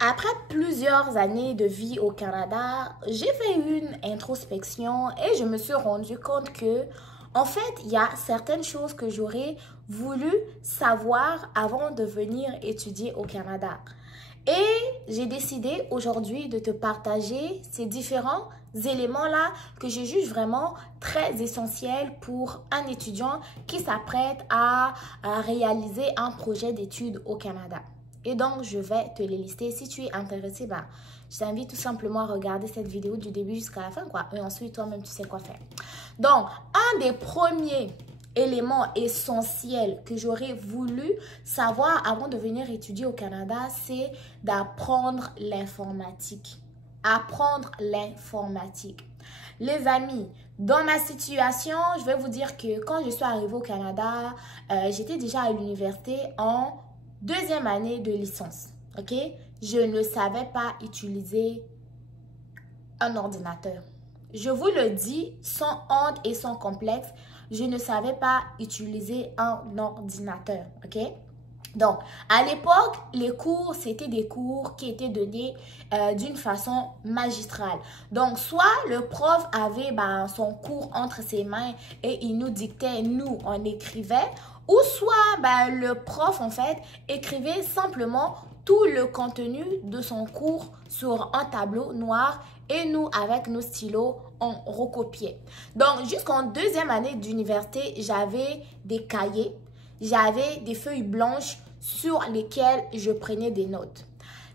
Après plusieurs années de vie au Canada, j'ai fait une introspection et je me suis rendu compte que, en fait, il y a certaines choses que j'aurais voulu savoir avant de venir étudier au Canada. Et j'ai décidé aujourd'hui de te partager ces différents éléments-là que je juge vraiment très essentiels pour un étudiant qui s'apprête à réaliser un projet d'études au Canada. Et donc, je vais te les lister. Si tu es intéressé, bah, je t'invite tout simplement à regarder cette vidéo du début jusqu'à la fin, quoi. Et ensuite, toi-même, tu sais quoi faire. Donc, un des premiers éléments essentiels que j'aurais voulu savoir avant de venir étudier au Canada, c'est d'apprendre l'informatique. Apprendre l'informatique. Les amis, dans ma situation, je vais vous dire que quand je suis arrivée au Canada, j'étais déjà à l'université en deuxième année de licence. Ok? Je ne savais pas utiliser un ordinateur. Je vous le dis sans honte et sans complexe, je ne savais pas utiliser un ordinateur, ok? Donc, à l'époque, les cours, c'était des cours qui étaient donnés d'une façon magistrale. Donc, soit le prof avait son cours entre ses mains et il nous dictait, nous, on écrivait, ou soit le prof, en fait, écrivait simplement tout le contenu de son cours sur un tableau noir et nous, avec nos stylos, on recopiait. Donc, jusqu'en deuxième année d'université, j'avais des cahiers, j'avais des feuilles blanches sur lesquelles je prenais des notes.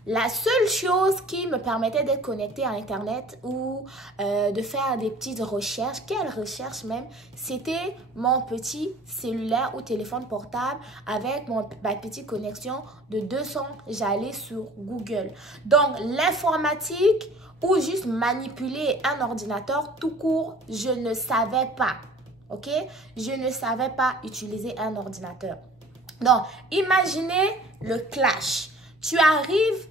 La seule chose qui me permettait d'être connectée à Internet ou de faire des petites recherches, quelles recherches même, c'était mon petit cellulaire ou téléphone portable avec ma petite connexion de 200. J'allais sur Google. Donc, l'informatique ou juste manipuler un ordinateur tout court, je ne savais pas. Ok? Je ne savais pas utiliser un ordinateur. Donc, imaginez le clash. Tu arrives,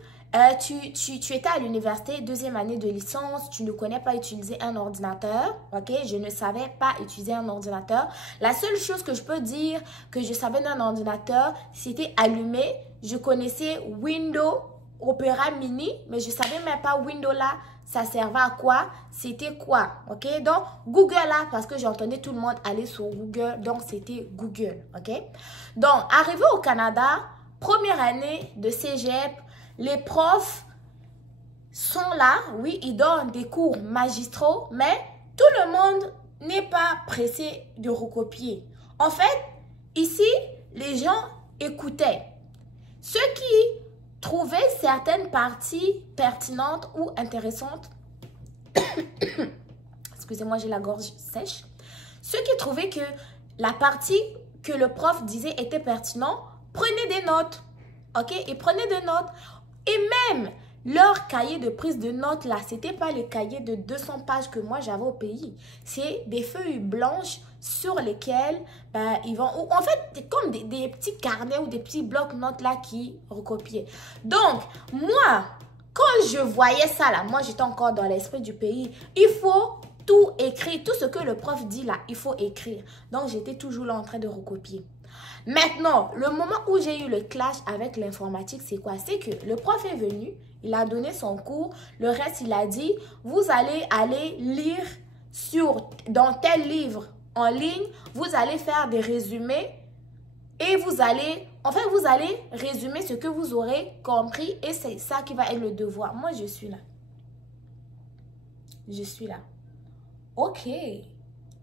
tu étais à l'université, deuxième année de licence, tu ne connais pas utiliser un ordinateur, ok? Je ne savais pas utiliser un ordinateur. La seule chose que je peux dire que je savais d'un ordinateur, c'était allumer. Je connaissais Windows, Opera Mini, mais je ne savais même pas Windows là, ça servait à quoi, c'était quoi, ok? Donc, Google là, parce que j'entendais tout le monde aller sur Google, donc c'était Google, ok? Donc, arrivé au Canada, première année de cégep, les profs sont là, oui, ils donnent des cours magistraux, mais tout le monde n'est pas pressé de recopier. En fait, ici, les gens écoutaient. Ceux qui trouvaient certaines parties pertinentes ou intéressantes, excusez-moi, j'ai la gorge sèche, ceux qui trouvaient que la partie que le prof disait était pertinente, prenaient des notes, ok? Ils prenaient des notes. Et même leur cahier de prise de notes là, c'était pas les cahiers de 200 pages que moi j'avais au pays. C'est des feuilles blanches sur lesquelles ils vont, ou en fait, comme des petits carnets ou des petits blocs-notes là qui recopiaient. Donc, moi, quand je voyais ça là, moi j'étais encore dans l'esprit du pays, il faut tout écrire, tout ce que le prof dit là, il faut écrire. Donc, j'étais toujours là en train de recopier. Maintenant, le moment où j'ai eu le clash avec l'informatique, c'est quoi? C'est que le prof est venu, il a donné son cours, le reste, il a dit, vous allez aller lire dans tel livre en ligne, vous allez faire des résumés et vous allez résumer ce que vous aurez compris et c'est ça qui va être le devoir. Moi, je suis là. Je suis là. Ok.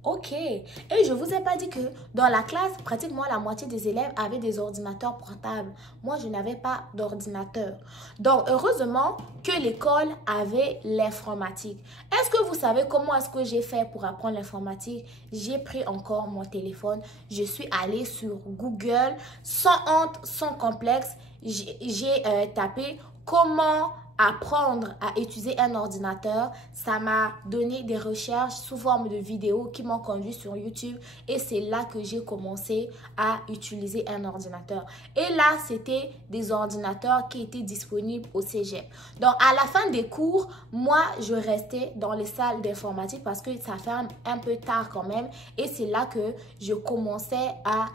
Ok. Et je ne vous ai pas dit que dans la classe, pratiquement la moitié des élèves avaient des ordinateurs portables. Moi, je n'avais pas d'ordinateur. Donc, heureusement que l'école avait l'informatique. Est-ce que vous savez comment est-ce que j'ai fait pour apprendre l'informatique? J'ai pris encore mon téléphone. Je suis allée sur Google sans honte, sans complexe. J'ai tapé comment apprendre à utiliser un ordinateur. Ça m'a donné des recherches sous forme de vidéos qui m'ont conduit sur YouTube et c'est là que j'ai commencé à utiliser un ordinateur. Et là, c'était des ordinateurs qui étaient disponibles au cégep. Donc, à la fin des cours, moi, je restais dans les salles d'informatique parce que ça ferme un peu tard quand même et c'est là que je commençais à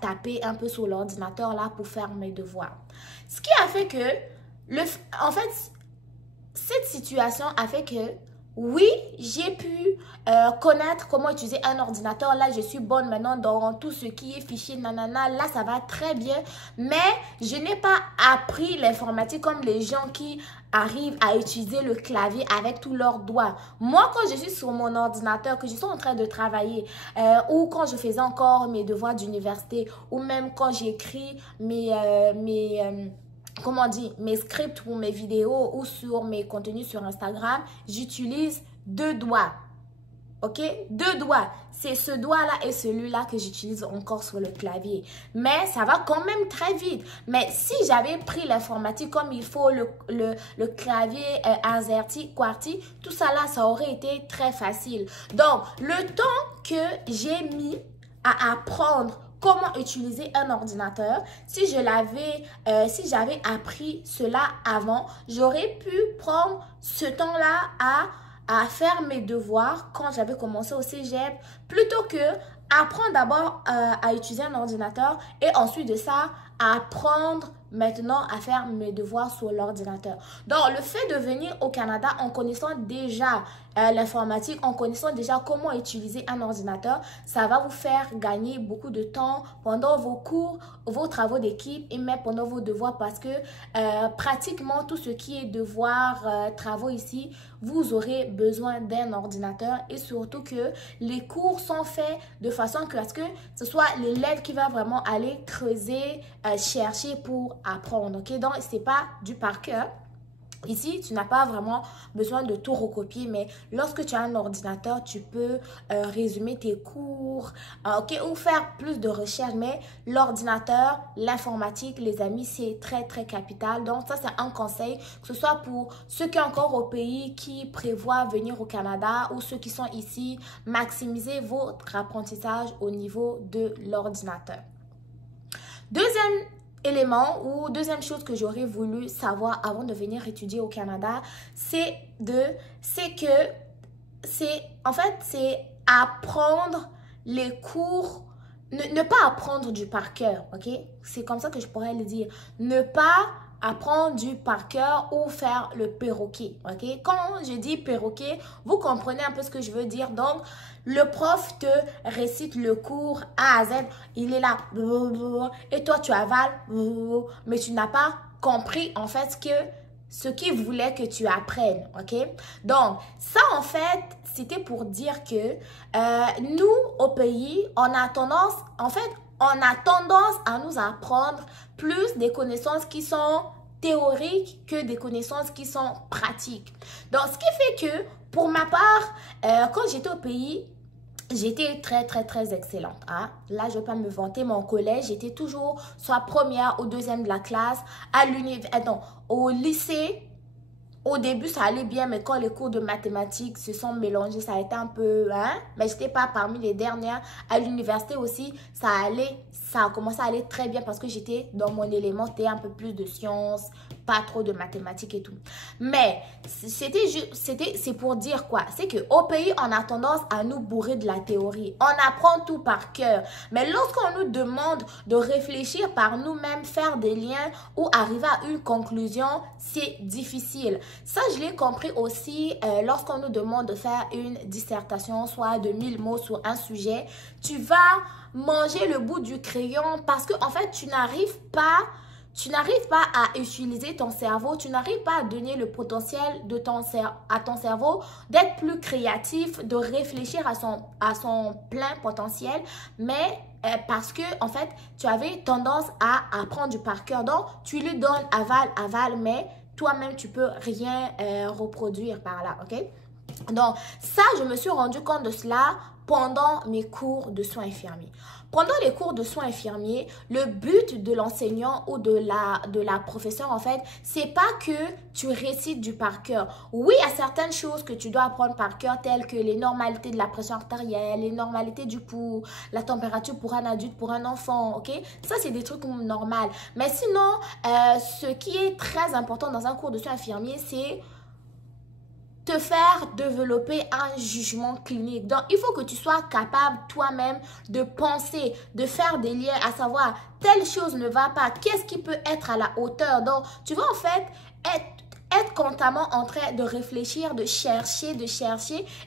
taper un peu sur l'ordinateur là pour faire mes devoirs. Ce qui a fait que En fait, cette situation a fait que, oui, j'ai pu connaître comment utiliser un ordinateur. Là, je suis bonne maintenant dans tout ce qui est fichier, nanana. Là, ça va très bien. Mais je n'ai pas appris l'informatique comme les gens qui arrivent à utiliser le clavier avec tous leurs doigts. Moi, quand je suis sur mon ordinateur, que je suis en train de travailler, ou quand je faisais encore mes devoirs d'université, ou même quand j'écris comment on dit, mes scripts pour mes vidéos ou sur mes contenus sur Instagram, j'utilise deux doigts. Ok? Deux doigts. C'est ce doigt-là et celui-là que j'utilise encore sur le clavier. Mais ça va quand même très vite. Mais si j'avais pris l'informatique comme il faut, le clavier AZERTY, QWERTY, tout ça là, ça aurait été très facile. Donc, le temps que j'ai mis à apprendre comment utiliser un ordinateur, si j'avais appris cela avant, j'aurais pu prendre ce temps-là à faire mes devoirs quand j'avais commencé au cégep, plutôt que apprendre d'abord à utiliser un ordinateur et ensuite de ça, apprendre maintenant à faire mes devoirs sur l'ordinateur. Donc, le fait de venir au Canada en connaissant déjà l'informatique, en connaissant déjà comment utiliser un ordinateur, ça va vous faire gagner beaucoup de temps pendant vos cours, vos travaux d'équipe et même pendant vos devoirs parce que pratiquement tout ce qui est devoirs, travaux ici, vous aurez besoin d'un ordinateur et surtout que les cours sont faits de façon que ce soit l'élève qui va vraiment aller creuser, chercher pour apprendre. Ok, donc c'est pas du par cœur. Ici, tu n'as pas vraiment besoin de tout recopier, mais lorsque tu as un ordinateur, tu peux résumer tes cours, ok, ou faire plus de recherches. Mais l'ordinateur, l'informatique, les amis, c'est très, très capital. Donc, ça, c'est un conseil, que ce soit pour ceux qui sont encore au pays, qui prévoient venir au Canada ou ceux qui sont ici, maximisez votre apprentissage au niveau de l'ordinateur. Deuxième élément ou deuxième chose que j'aurais voulu savoir avant de venir étudier au Canada, c'est apprendre les cours, ne pas apprendre du par cœur, ok? C'est comme ça que je pourrais le dire. Ne pas apprendre du par cœur ou faire le perroquet, ok? Quand je dis perroquet, vous comprenez un peu ce que je veux dire. Donc, le prof te récite le cours A à Z, il est là, et toi tu avales, mais tu n'as pas compris en fait ce qu'il voulait que tu apprennes, ok? Donc, ça en fait, c'était pour dire que nous, au pays, on a tendance à nous apprendre plus des connaissances qui sont théoriques que des connaissances qui sont pratiques. Donc, ce qui fait que, pour ma part, quand j'étais au pays, j'étais très, très, très excellente. Hein? Là, je ne vais pas me vanter, mais au collège, j'étais toujours soit première ou deuxième de la classe. Au lycée, au début, ça allait bien, mais quand les cours de mathématiques se sont mélangés, ça a été un peu... Hein? Mais je n'étais pas parmi les dernières. À l'université aussi, ça a commencé à aller très bien parce que j'étais dans mon élément, c'était un peu plus de sciences, pas trop de mathématiques et tout. Mais c'est pour dire quoi? C'est qu'au pays, on a tendance à nous bourrer de la théorie. On apprend tout par cœur. Mais lorsqu'on nous demande de réfléchir par nous-mêmes, faire des liens ou arriver à une conclusion, c'est difficile. Ça, je l'ai compris aussi lorsqu'on nous demande de faire une dissertation, soit de 1000 mots sur un sujet. Tu vas manger le bout du crayon parce que en fait, tu n'arrives pas à utiliser ton cerveau, tu n'arrives pas à donner le potentiel à ton cerveau d'être plus créatif, de réfléchir à son plein potentiel, mais parce que en fait, tu avais tendance à apprendre du par cœur. Donc, tu lui donnes aval, mais toi-même, tu peux rien reproduire par là, ok? Donc, ça, je me suis rendu compte de cela pendant mes cours de soins infirmiers. Pendant les cours de soins infirmiers, le but de l'enseignant ou de la professeure, en fait, c'est pas que tu récites du par cœur. Oui, il y a certaines choses que tu dois apprendre par cœur, telles que les normalités de la pression artérielle, les normalités du pouls, la température pour un adulte, pour un enfant, ok? Ça, c'est des trucs normaux. Mais sinon, ce qui est très important dans un cours de soins infirmiers, c'est te faire développer un jugement clinique. Donc, il faut que tu sois capable toi-même de penser, de faire des liens, à savoir telle chose ne va pas, qu'est-ce qui peut être à la hauteur? Donc, tu vas en fait être constamment en train de réfléchir, de chercher,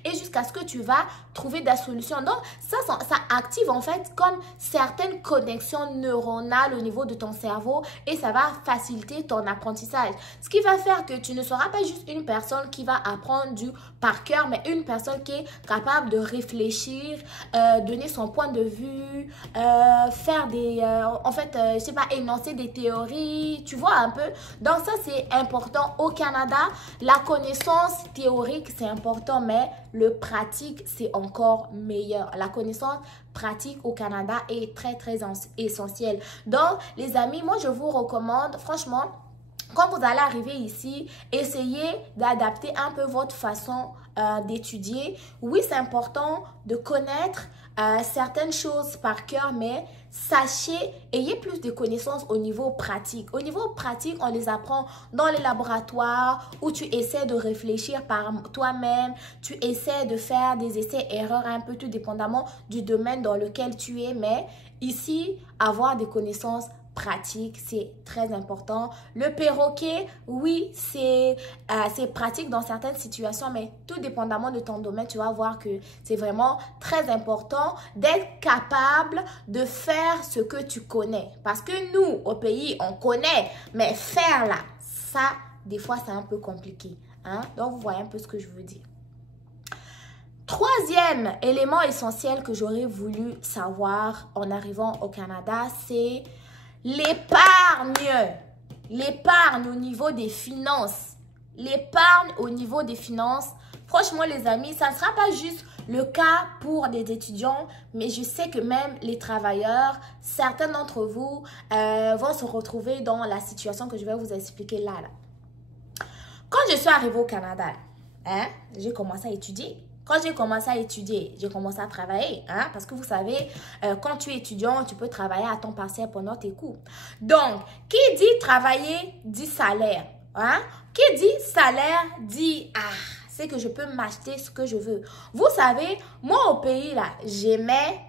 et jusqu'à ce que tu vas trouver des solutions. Donc, ça active en fait comme certaines connexions neuronales au niveau de ton cerveau et ça va faciliter ton apprentissage. Ce qui va faire que tu ne seras pas juste une personne qui va apprendre du par cœur, mais une personne qui est capable de réfléchir, donner son point de vue, faire des, je sais pas, énoncer des théories, tu vois un peu. Donc ça, c'est important. Au Canada, la connaissance théorique, c'est important, mais le pratique, c'est encore meilleur. La connaissance pratique au Canada est très, très essentielle. Donc, les amis, moi, je vous recommande, franchement, quand vous allez arriver ici, essayez d'adapter un peu votre façon d'étudier. Oui, c'est important de connaître certaines choses par cœur, mais sachez, ayez plus de connaissances au niveau pratique. Au niveau pratique, on les apprend dans les laboratoires où tu essaies de réfléchir par toi-même, tu essaies de faire des essais-erreurs un peu tout dépendamment du domaine dans lequel tu es. Mais ici, avoir des connaissances pratique, c'est très important. Le perroquet, oui, c'est pratique dans certaines situations, mais tout dépendamment de ton domaine, tu vas voir que c'est vraiment très important d'être capable de faire ce que tu connais. Parce que nous, au pays, on connaît, mais faire là, ça, des fois, c'est un peu compliqué. Hein? Donc, vous voyez un peu ce que je veux dire. Troisième élément essentiel que j'aurais voulu savoir en arrivant au Canada, c'est l'épargne. L'épargne au niveau des finances. L'épargne au niveau des finances. Franchement, les amis, ça ne sera pas juste le cas pour des étudiants, mais je sais que même les travailleurs, certains d'entre vous vont se retrouver dans la situation que je vais vous expliquer là. Quand je suis arrivée au Canada, hein, j'ai commencé à étudier. Quand j'ai commencé à étudier, j'ai commencé à travailler. Hein, parce que vous savez, quand tu es étudiant, tu peux travailler à temps partiel pendant tes cours. Donc, qui dit travailler, dit salaire. Hein? Qui dit salaire, dit c'est que je peux m'acheter ce que je veux. Vous savez, moi au pays, là, j'aimais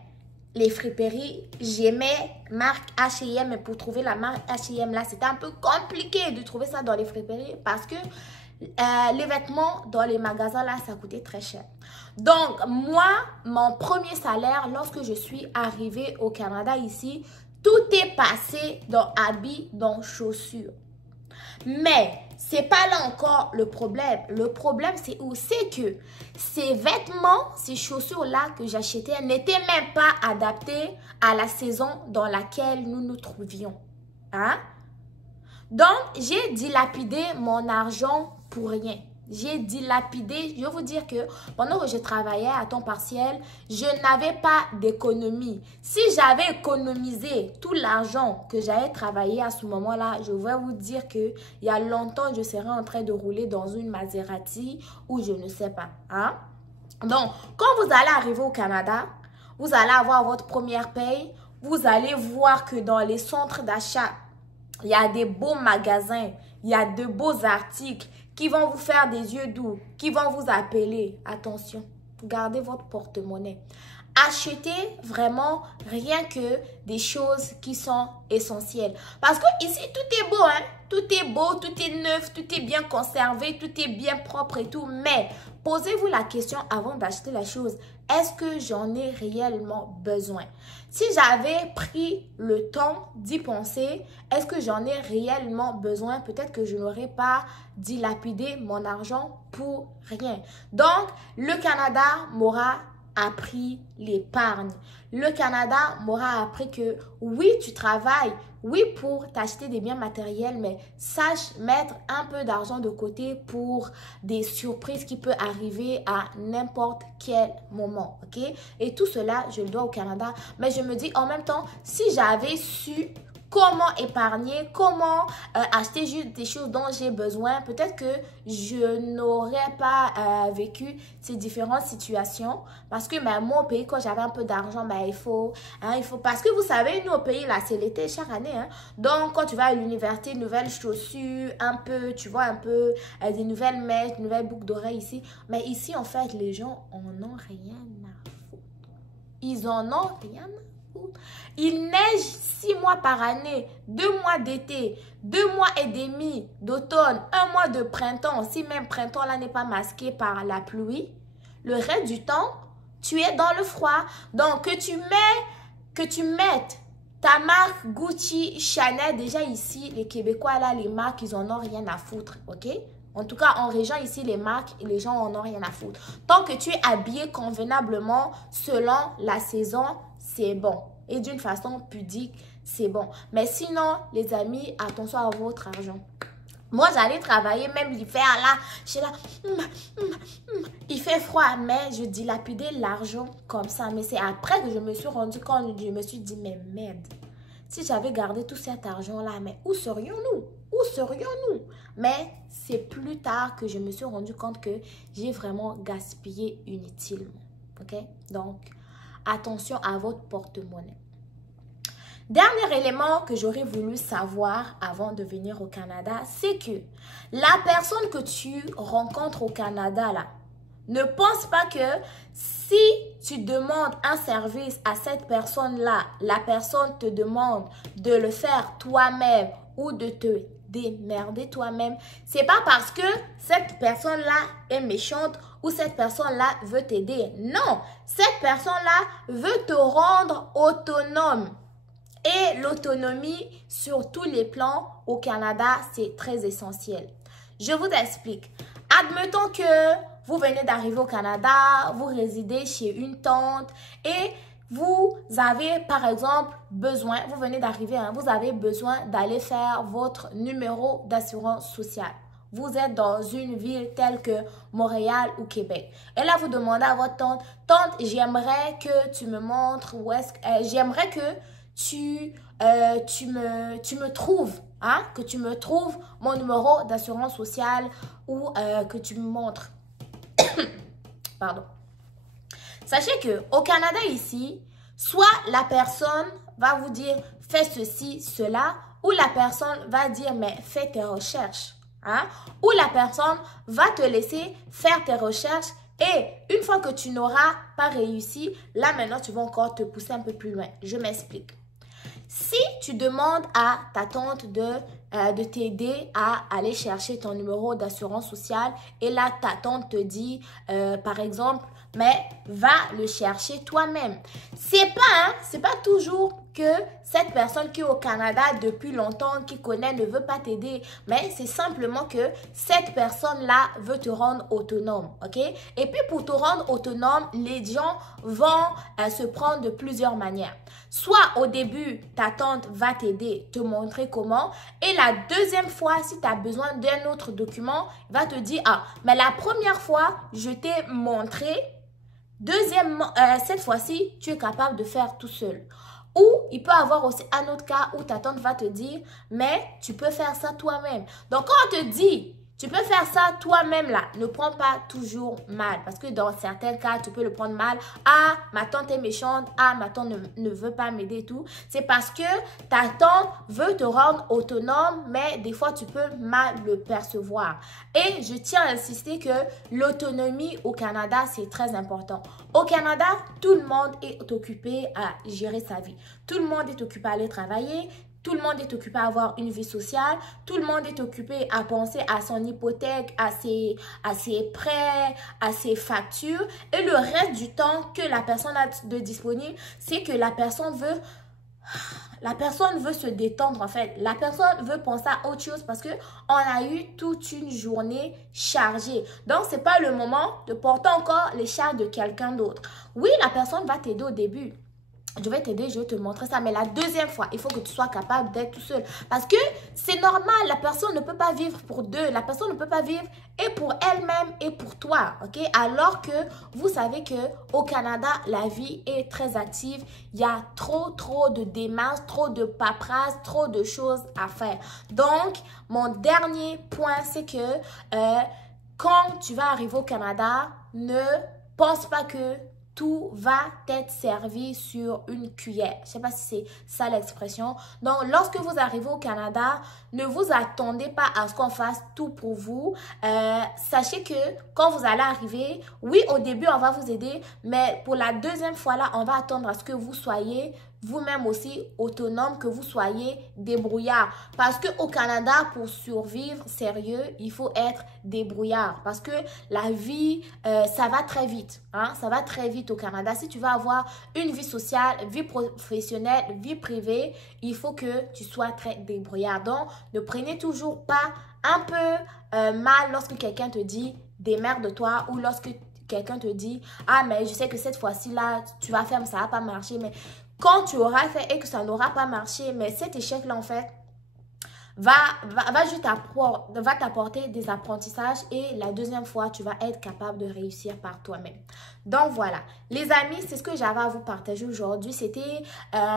les friperies, j'aimais marque H&M, mais pour trouver la marque H&M, là, c'était un peu compliqué de trouver ça dans les friperies parce que les vêtements dans les magasins, là, ça coûtait très cher. Donc, moi, mon premier salaire, lorsque je suis arrivée au Canada ici, tout est passé dans habits, dans chaussures. Mais, c'est pas là encore le problème. Le problème, c'est où? C'est que ces vêtements, ces chaussures-là que j'achetais n'étaient même pas adaptés à la saison dans laquelle nous nous trouvions. Hein? Donc, j'ai dilapidé mon argent pour rien. J'ai dilapidé, je vais vous dire que pendant que je travaillais à temps partiel, je n'avais pas d'économie. Si j'avais économisé tout l'argent que j'avais travaillé à ce moment-là, je vais vous dire qu'il y a longtemps, je serais en train de rouler dans une Maserati ou je ne sais pas. Hein? Donc, quand vous allez arriver au Canada, vous allez avoir votre première paye, vous allez voir que dans les centres d'achat, il y a des beaux magasins, il y a de beaux articles qui vont vous faire des yeux doux, qui vont vous appeler. Attention, gardez votre porte-monnaie. Achetez vraiment rien que des choses qui sont essentielles. Parce que ici, tout est beau, hein? Tout est beau, tout est neuf, tout est bien conservé, tout est bien propre et tout. Mais posez-vous la question avant d'acheter la chose. Est-ce que j'en ai réellement besoin? Si j'avais pris le temps d'y penser, est-ce que j'en ai réellement besoin? Peut-être que je n'aurais pas dilapidé mon argent pour rien. Donc, le Canada m'aura appris l'épargne. Le Canada m'aura appris que oui, tu travailles, oui, pour t'acheter des biens matériels, mais sache mettre un peu d'argent de côté pour des surprises qui peuvent arriver à n'importe quel moment, ok? Et tout cela, je le dois au Canada. Mais je me dis en même temps, si j'avais su comment épargner, comment acheter juste des choses dont j'ai besoin, peut-être que je n'aurais pas vécu ces différentes situations. Parce que même moi au pays, quand j'avais un peu d'argent, ben, il faut, parce que vous savez, nous au pays, là, c'est l'été chaque année. Hein. Donc, quand tu vas à l'université, nouvelles chaussures, un peu, tu vois, un peu, des nouvelles mèches, des nouvelles boucles d'oreilles ici. Mais ici, en fait, les gens en ont rien à foutre. Ils en ont rien à Il neige 6 mois par année, 2 mois d'été, 2 mois et demi d'automne, 1 mois de printemps. Si même printemps là n'est pas masqué par la pluie, le reste du temps, tu es dans le froid. Donc, que tu mettes ta marque Gucci, Chanel, déjà ici, les Québécois là, les marques, ils en ont rien à foutre, ok? En tout cas, en région ici, les marques, les gens en ont rien à foutre. Tant que tu es habillé convenablement selon la saison, c'est bon. Et d'une façon pudique, c'est bon. Mais sinon, les amis, attention à votre argent. Moi, j'allais travailler même l'hiver là. Je suis là, il fait froid, mais je dilapidais l'argent comme ça. Mais c'est après que je me suis rendu compte, je me suis dit, mais merde. Si j'avais gardé tout cet argent-là, mais où serions-nous? Où serions-nous? Mais c'est plus tard que je me suis rendu compte que j'ai vraiment gaspillé inutilement. Ok? Donc, attention à votre porte-monnaie. Dernier élément que j'aurais voulu savoir avant de venir au Canada, c'est que la personne que tu rencontres au Canada, là, ne pense pas que si tu demandes un service à cette personne-là, la personne te demande de le faire toi-même ou de te démerder toi-même. C'est pas parce que cette personne-là est méchante ou cette personne-là veut t'aider. Non, cette personne-là veut te rendre autonome. Et l'autonomie sur tous les plans au Canada, c'est très essentiel. Je vous explique. Admettons que vous venez d'arriver au Canada, vous résidez chez une tante et vous avez par exemple besoin, vous venez d'arriver, hein, vous avez besoin d'aller faire votre numéro d'assurance sociale. Vous êtes dans une ville telle que Montréal ou Québec. Et là, vous demandez à votre tante, tante, j'aimerais que tu me montres où est-ce que, j'aimerais que tu me trouves, hein, que tu me trouves mon numéro d'assurance sociale ou que tu me montres. Pardon. Sachez que au Canada ici, soit la personne va vous dire fais ceci, cela, ou la personne va dire mais fais tes recherches, hein, ou la personne va te laisser faire tes recherches. Et une fois que tu n'auras pas réussi, là maintenant tu vas encore te pousser un peu plus loin. Je m'explique. Si tu demandes à ta tante de t'aider à aller chercher ton numéro d'assurance sociale et là, ta tante te dit, par exemple, mais va le chercher toi-même. C'est pas toujours que cette personne qui est au Canada depuis longtemps, qui connaît, ne veut pas t'aider, mais c'est simplement que cette personne-là veut te rendre autonome, ok? Et puis pour te rendre autonome, les gens vont se prendre de plusieurs manières. Soit au début, ta tante va t'aider, te montrer comment, et la deuxième fois, si tu as besoin d'un autre document, il va te dire, ah, mais la première fois, je t'ai montré. Deuxièmement, cette fois-ci, tu es capable de faire tout seul. Ou il peut y avoir aussi un autre cas où ta tante va te dire, mais tu peux faire ça toi-même. Donc, quand on te dit, tu peux faire ça toi-même là, ne prends pas toujours mal. Parce que dans certains cas, tu peux le prendre mal. Ah, ma tante est méchante. Ah, ma tante ne veut pas m'aider et tout. C'est parce que ta tante veut te rendre autonome, mais des fois, tu peux mal le percevoir. Et je tiens à insister que l'autonomie au Canada, c'est très important. Au Canada, tout le monde est occupé à gérer sa vie. Tout le monde est occupé à aller travailler. Tout le monde est occupé à avoir une vie sociale. Tout le monde est occupé à penser à son hypothèque, à ses prêts, à ses factures. Et le reste du temps que la personne a de disponible, c'est que la personne veut se détendre en fait. La personne veut penser à autre chose parce qu'on a eu toute une journée chargée. Donc, ce n'est pas le moment de porter encore les charges de quelqu'un d'autre. Oui, la personne va t'aider au début. Je vais t'aider, je vais te montrer ça. Mais la deuxième fois, il faut que tu sois capable d'être tout seul. Parce que c'est normal, la personne ne peut pas vivre pour deux. La personne ne peut pas vivre et pour elle-même et pour toi. Ok? Alors que vous savez qu'au Canada, la vie est très active. Il y a trop de démarches, trop de paperasse, trop de choses à faire. Donc, mon dernier point, c'est que quand tu vas arriver au Canada, ne pense pas que tout va être servi sur une cuillère. Je ne sais pas si c'est ça l'expression. Donc, lorsque vous arrivez au Canada, ne vous attendez pas à ce qu'on fasse tout pour vous. Sachez que quand vous allez arriver, oui, au début, on va vous aider, mais pour la deuxième fois là, on va attendre à ce que vous soyez vous-même aussi autonome, que vous soyez débrouillard. Parce qu'au Canada, pour survivre sérieux, il faut être débrouillard. Parce que la vie, ça va très vite. Hein? Ça va très vite au Canada. Si tu veux avoir une vie sociale, vie professionnelle, vie privée, il faut que tu sois très débrouillard. Donc, ne prenez toujours pas un peu mal lorsque quelqu'un te dit démerde-toi ou lorsque quelqu'un te dit ah mais je sais que cette fois-ci là tu vas faire mais ça va pas marcher. Mais quand tu auras fait et que ça n'aura pas marché, mais cet échec là en fait va juste t'apporter des apprentissages et la deuxième fois, tu vas être capable de réussir par toi-même. Donc voilà, les amis, c'est ce que j'avais à vous partager aujourd'hui. C'était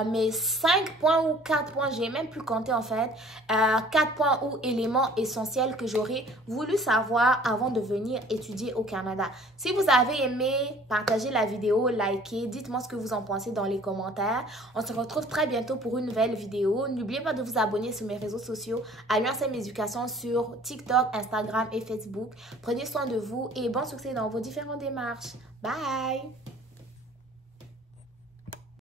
mes 5 points ou 4 points, j'ai même plus compté en fait, 4 points ou éléments essentiels que j'aurais voulu savoir avant de venir étudier au Canada. Si vous avez aimé, partagez la vidéo, likez, dites-moi ce que vous en pensez dans les commentaires. On se retrouve très bientôt pour une nouvelle vidéo. N'oubliez pas de vous abonner sur mes réseaux sociaux. Alliance M Éducation sur TikTok, Instagram et Facebook. Prenez soin de vous et bon succès dans vos différentes démarches. Bye!